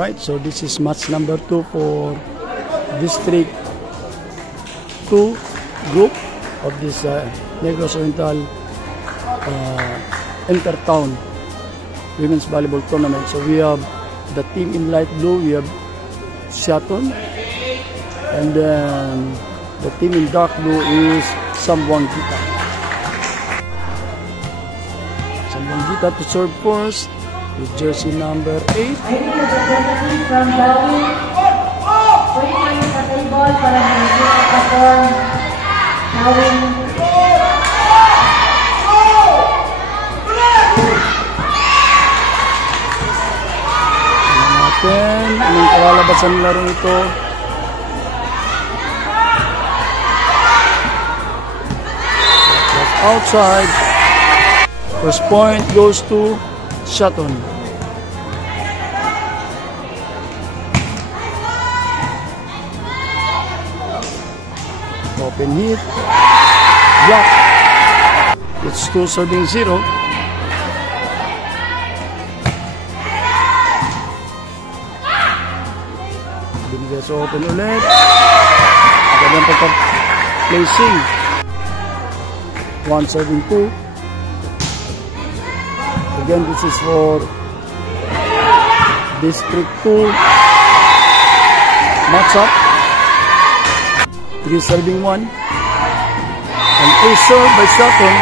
Alright, so this is match number 2 for District 2 group of this Negros Oriental Intertown Women's Volleyball Tournament. So we have the team in light blue, we have Shaton, and then the team in dark blue is Sambuangita. Sambuangita to serve first with jersey number 8. Ladies and representatives from Bali, pwede kayo sa table para mag-perform knowing natin anong kalalabasan ng laro ito. That's outside. First point goes to Shaton. Open hit. Block. It's 2 serving 0. Binigay sa open ulit. Magandang pagka-placing. 1 serving 2. Again, this is for District 2 matchup. 3 serving 1. And a serve by Shaton.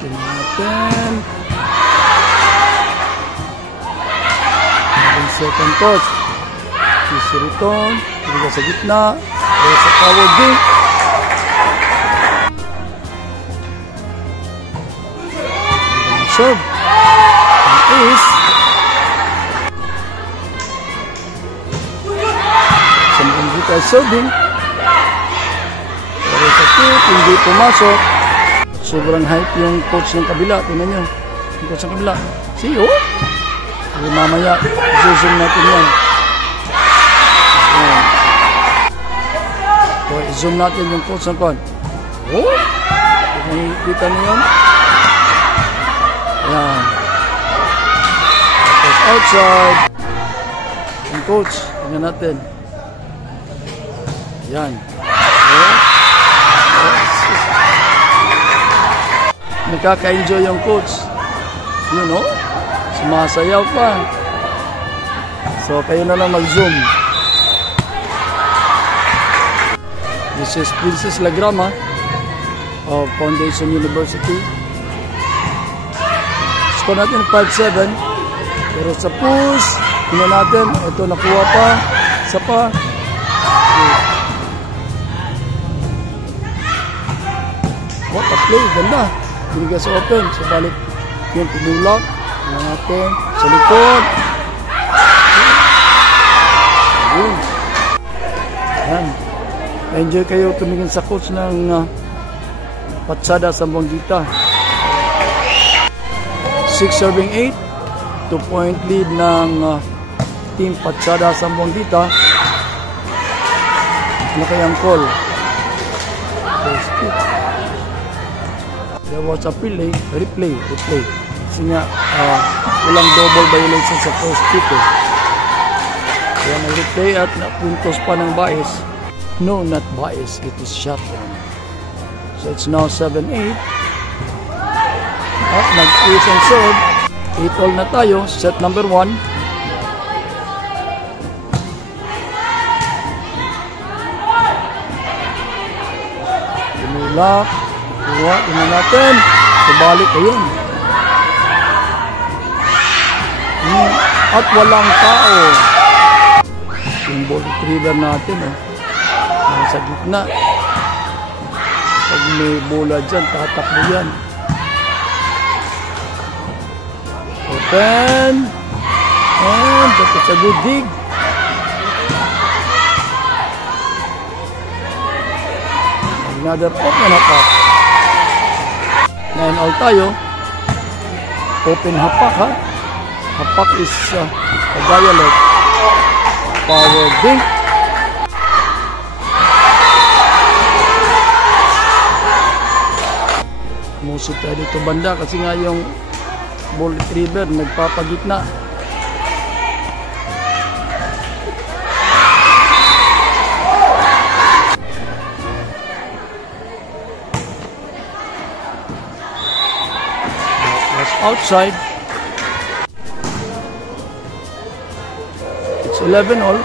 Tingnan. Second touch. Si Riton. Hindi sa gitna. Kaya sa power dink. Serve. And ace. Sambuangita serving. Pero sa tip, hindi pumasok. Sobrang hype yung coach ng kabila. Tingnan nyo. Yung coach ng kabila. See, oh? Jadi mamaya, zoom natin yan. So, zoom natin yung coach ng kon. Oh? Nakikita nyo yun? Ayan. Tapos outside. Yung coach. Tingnan natin. Ayan. Nakaka-enjoy yung coach. You know? Sumasayaw pa. So, kayo na lang mag-zoom. This is Princess Lagrama of Foundation University. Score natin 5-7. Pero sa push, tingnan natin. Ito nakuha pa. Isa pa. What a play. Ganda. Binigay sa open. So, balik yung tinulak. Tingnan natin. Sa likod. Ayun. Ayan. Enjoy kayo tumingin sa coach ng Patsada Sambuangita. 6 serving 8. 2-point lead ng team Patsada Sambuangita. Ano kayang call? First hit. There was a replay. Kasi nga, walang double violation sa first hit eh. Kaya nag-replay at napuntos pa ng bias. No, not bias. It is Shaton. So it's now 7-8. At nag-ace and serve. 8-all na tayo. Set number 1. Tinulak. Kuha. Tingnan natin. Subalik. Ayun. At walang tao. Yung ball retriever natin nasa gitna. Pag may bola dyan, tatakbo yan. Open. And that is a good dig. Another open hapak. 9-all tayo. Open hapak ha. Hapak is a dialect. Power dink. Lumusot tayo dito banda kasi nga yung ball retriever nagpapagitna. That was outside. It's 11 all.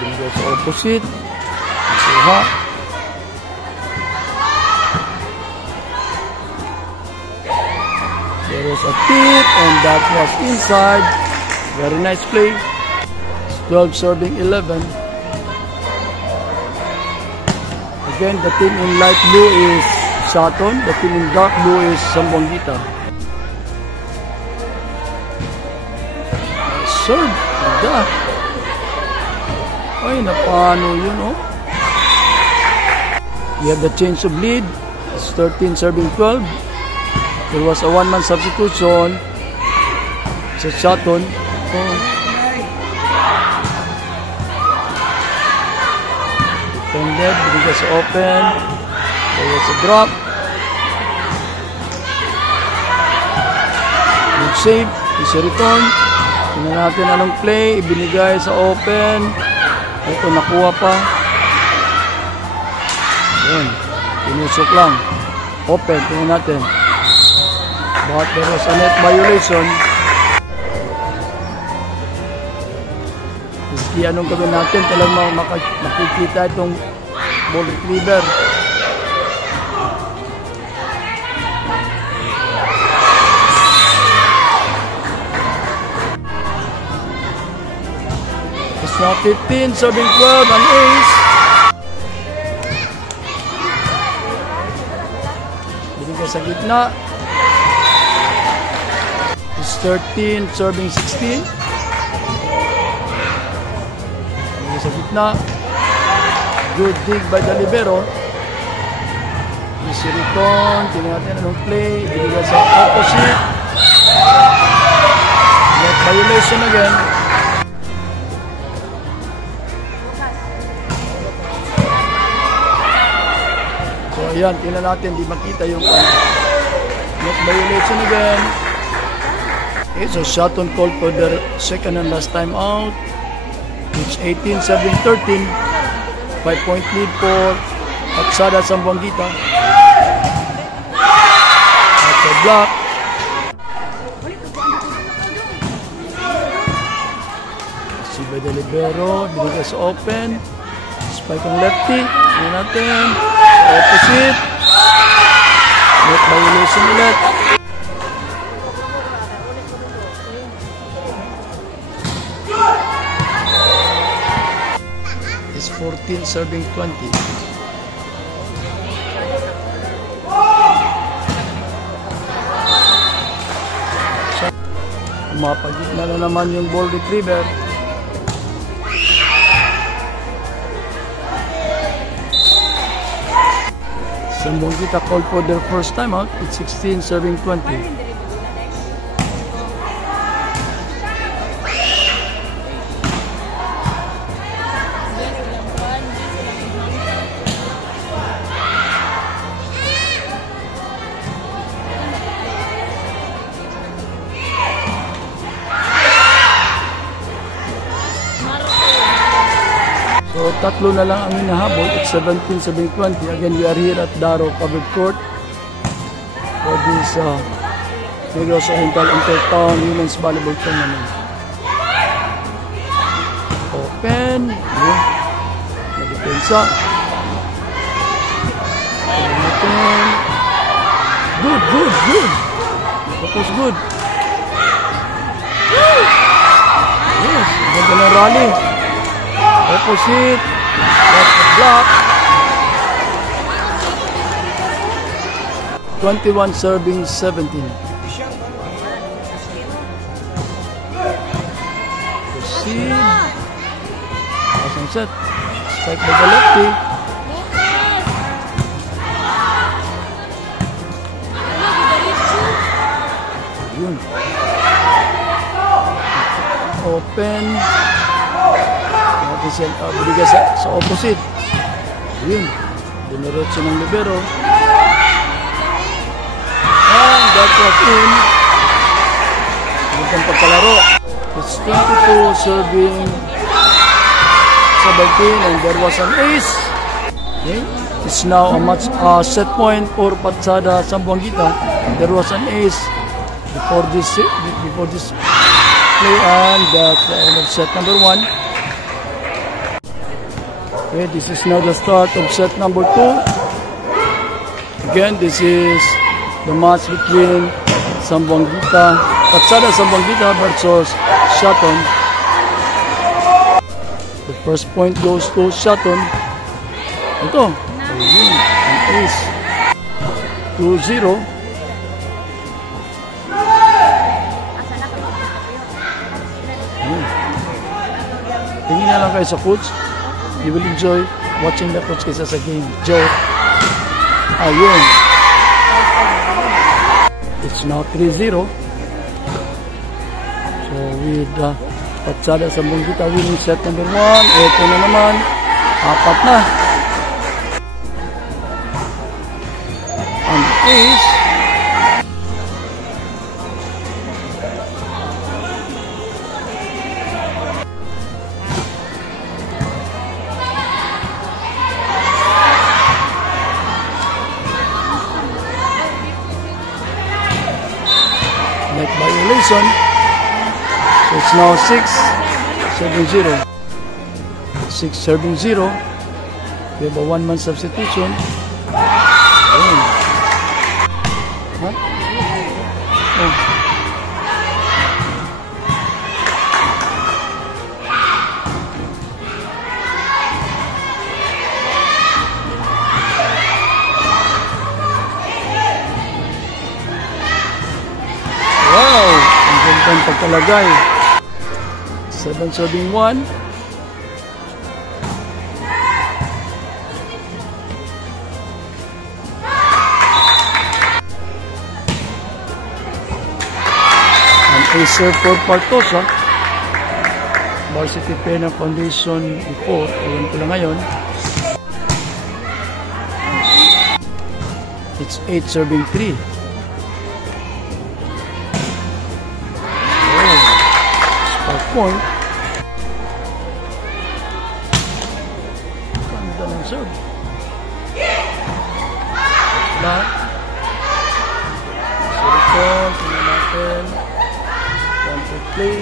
Binigay sa opposite. Suha. There was a tip and that was inside. Very nice play. 12 serving 11. Again, the team in light blue is Saturn. The team in dark blue is Zamboanguita. Serve. Ganda. Ay, napano yun, oh. We have the change of lead. It's 13 serving 12. There was a one-man substitution. It's a Saturn. Oh. Defended. Because open. There was a drop. Good save. It's a return. Tingnan natin anong play. Ibinigay sa open. Ito, nakuha pa. Ayan. Tinusok lang. Open. Tingnan natin. But there was a net violation. Maski anong gawin natin, talagang makikita itong ball retriever. It's now 15, serving 12, an ace. Binigay sa gitna. It's 13, serving 16. Binigay sa gitna. Good dig by the libero. Easy return. Tingnan natin anong play. Binigay sa opposite. Net violation again. So ayan, tingnan natin. Di makita yung net violation again. Okay, so Saturn called for their second and last time out. It's 18-7-13. 5-point lead for Aksada Zamboanguita. That's a block. Si Beda Libero, binigay sa open. Spike ang lefty. Tingnan natin. Opposite. Net violation ulit. It's 14 serving 20. Mapagitna na naman yung ball retriever. Zamboanguita called for their first time out. It's 16 serving 20. So, tatlo na lang ang hinahabol. It's 17-7-20. Again, we are here at Daro Covered Court for this Negros Oriental Intertown Women's Volleyball Tournament. Open. Nadepensa. Open. Good, good, good. That was good. Yes, ganda ng rally. Opposite. That's a block. 21 serving 17. Proceed. Awesome set. Spike by the lefty. Yun. Open. Binigay sa opposite. Yun. Diniretso ng libero. And that was in. Magandang pagkalaro. It's 22 serving 17 and there was an ace. Okay. It's now a match set point for Patsada Zamboanguita. There was an ace before this play and that's the end of set number 1. Okay, this is now the start of set number 2. Again, this is the match between Patsada Zamboanguita versus Shaton. The first point goes to Shaton. Ito, an ace. 2-0. Tingin na lang kayo sa coach. You will enjoy watching the coach kaysa sa game. Joe. Ayun. It's now 3-0. So with Patsada Zamboanguita winning set number 1. Ito na naman. 4 na. An ace. Net violation. So it's now 6-7-0. 6-7-0. We have a 1-man substitution. Ayun. Huh? Oh. Wow! Ang gandang pagkalagay. 7-1. Acer for Partosa. Varsity Pena Foundation before. Ewan ko lang ngayon. It's 8-3. Oh, spark point. Ganda ng serve. Lahat. Sirikon. Tingnan natin. Play.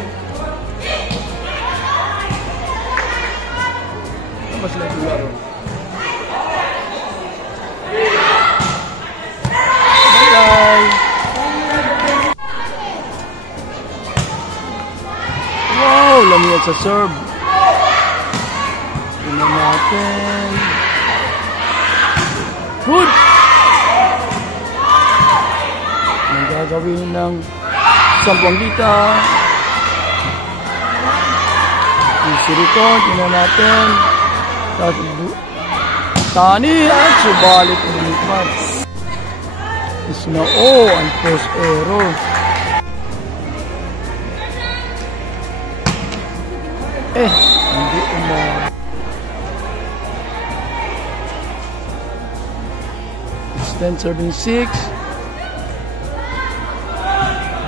Mas lagi laro. Bye. Wow, lamig sa serve. Tingnan natin. Good. Ang gagawin ng Zamboanguita. Sirikon, tingnan natin. Tani at subalit ulipat. Is na ang post error. Hindi It's 10-6.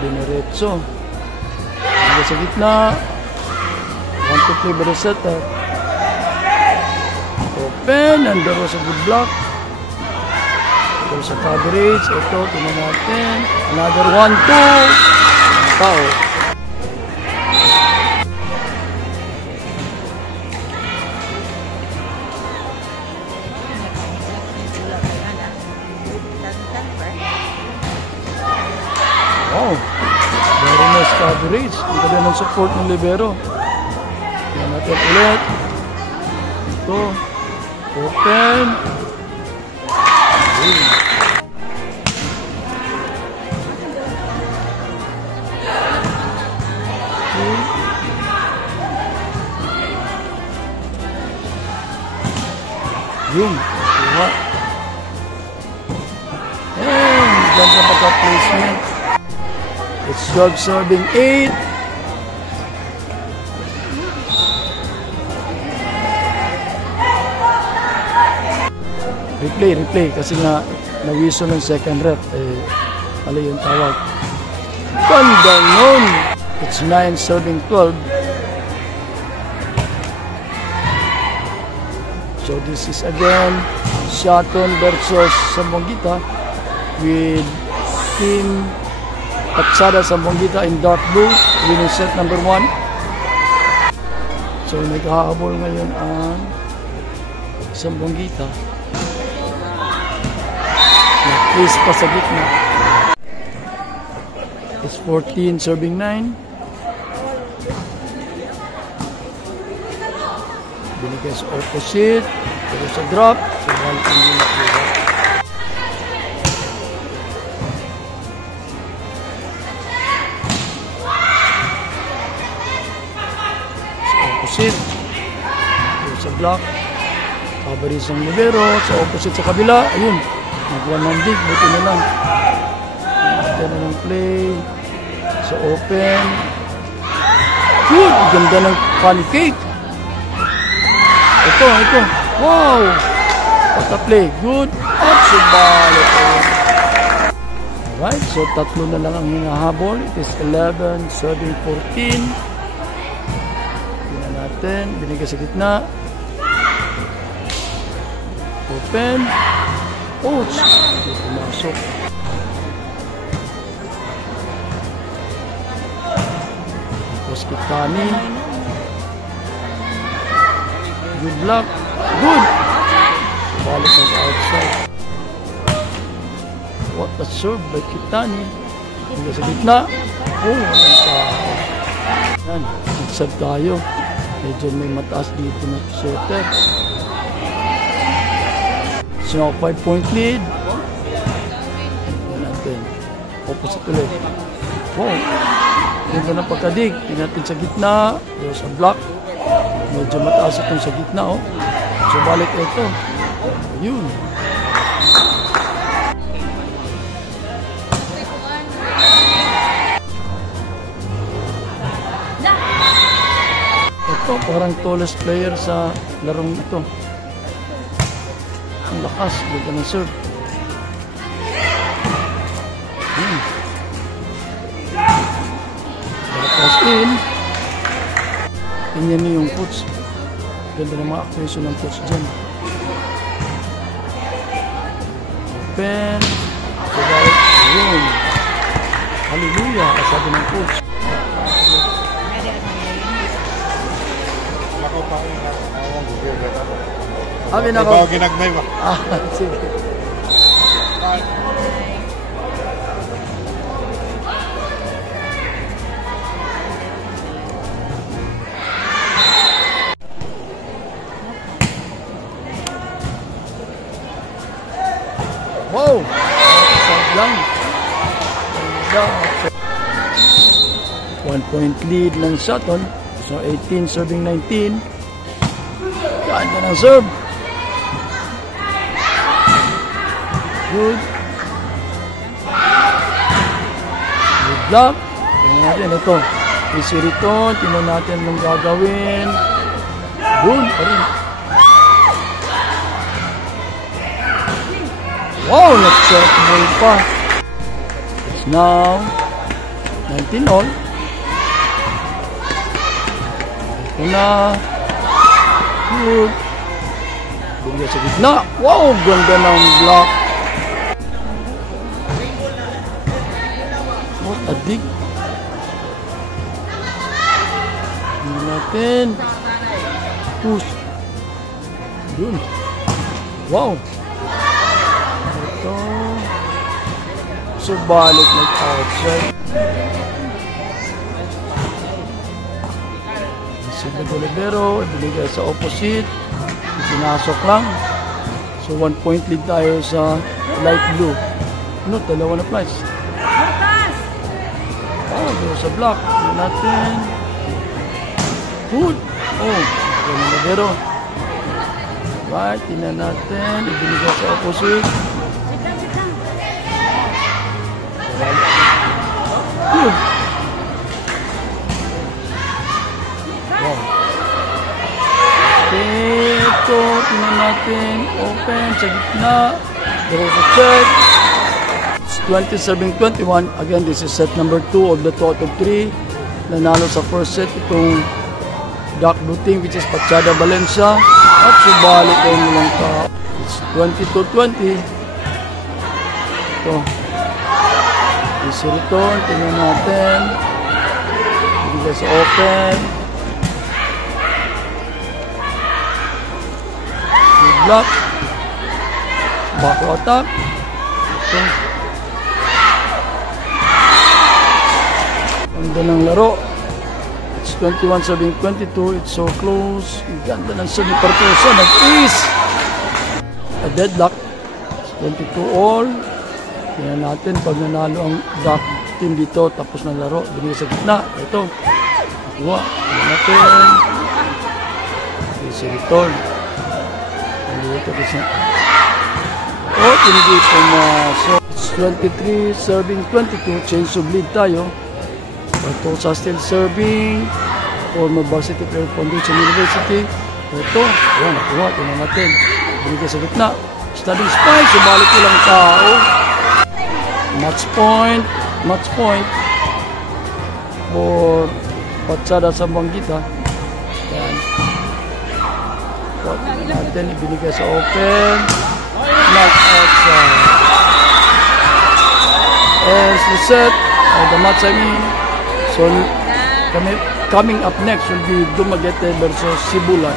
Diniretso. Hanggang sa gitna. 1 to play by the setter. Open and there was a good block. There was a coverage. Ito, tingnan natin. Another 1-2. Tao. Wow. Very nice coverage. Ang ganda ng support ng libero. Tingnan natin ulit. Ito. Open. Yung. Kuha. Ganda pagka-placement. It's 12-8. Replay. Kasi nga, na-whistle ng second ref. Mali yung tawag. Ganda nun! It's 9 serving 12. So this is again Shaton versus Sambonguita with Team Patsada Sambonguita in dark blue winning set number 1. So naghahabol ngayon ang Sambonguita. Na-place pa sa gitna. It's 14 serving 9. Binigay sa opposite. Pero sa drop. So, wala hindi nakuha. Sa opposite. Pero sa block. Kabaris ng libero. Sa opposite sa kabila. Ayun. Nagwan ng big. Buti na lang. Ganda na ng play. Sa open. Good. Ganda ng pancake. Ito. Wow! What a play. Good. At subalit. Alright. So, tatlo na lang ang hinahabol. It is 11, serving 14. Tingnan natin. Binigay sa gitna. Open. Oh! Hindi pumasok. Tapos Kitani. Good luck. Good. Balik ng outside. What a serve by Kitani. Hingga sa gitna. Oh, walang sa... Yan. Nag-serve tayo. Medyo may mataas dito na setter. So, 5-point lead. Yan natin. Opposite ulit. Oh. Ganda ng pagkadig. Tingnan natin sa gitna. Doon sa block. Medyo mataas itong sa gitna, oh. So, balik ito. Ayun. Ito, parang tallest player sa larong ito. Ang lakas. Ganda ng serve. Back in. Tingnan niyo yung coach. Ganda ng mga actuation ng coach dyan. Open. Provide room. Hallelujah. Sabi ng coach. Sabi na ko. Ibaw ginagmay ba? Sige. Wow! Lang. 1 point lead ng Shaton. So 18 serving 19. Ganda ng serve. Good. Good block. Tingnan natin ito. Easy return. Tingnan natin anong gagawin. Good. Wow, nag-short ball pa. It's now 19 all. Ito na. Good. Bigyan sa gitna. Wow, ganda ng block. What a dig. Tingnan natin. Push. Good. Wow. So, balik nag-outside. Sila Bolivero, ibinigay sa opposite. Pinasok lang. So, 1 point lead tayo sa light blue. No, dalawa na flies. Oh, dito sa block. Tignan natin. Good. Oh, Bolivero. Right, tignan natin. Ibinigay sa opposite. Good. Wow. Ito, tingnan natin. Open sa gitna. There is a check. It's 27-21. Again, this is set number 2 of the 2 out of 3. Nanalo sa first set itong Doc Duting, which is Pachada Valencia. At subalik kayo nilang tao. It's 22-20. Ito. Easy return. Tingnan natin. Hindi guys open. Good block. Back attack. Ito. Ganda ng laro. It's 21-22. It's so close. Ganda ng Sunny Partosa. Nag-ace. A deadlock. It's 22 all. Tingnan natin pag nanalo ang Doc team dito. Tapos ng laro. Binigay sa gitna. Ito. Nakuha. Tingnan natin. Easy return. Nandito kasi. Oh, hindi pumasok. It's 23 serving 22. Change of lead tayo. Partosa still serving. Former Varsity Player Foundation University. Ito. Ayan, nakuha. Tingnan natin. Binigay sa gitna. Studying spice. Subalik ko lang tao. Match point. Match point. For Pachada sa Banggita. Ayan. Tingnan natin. Ibinigay sa open. Knock outside. And the set. The match I mean. So, coming up next will be Dumaguete versus Cibulan.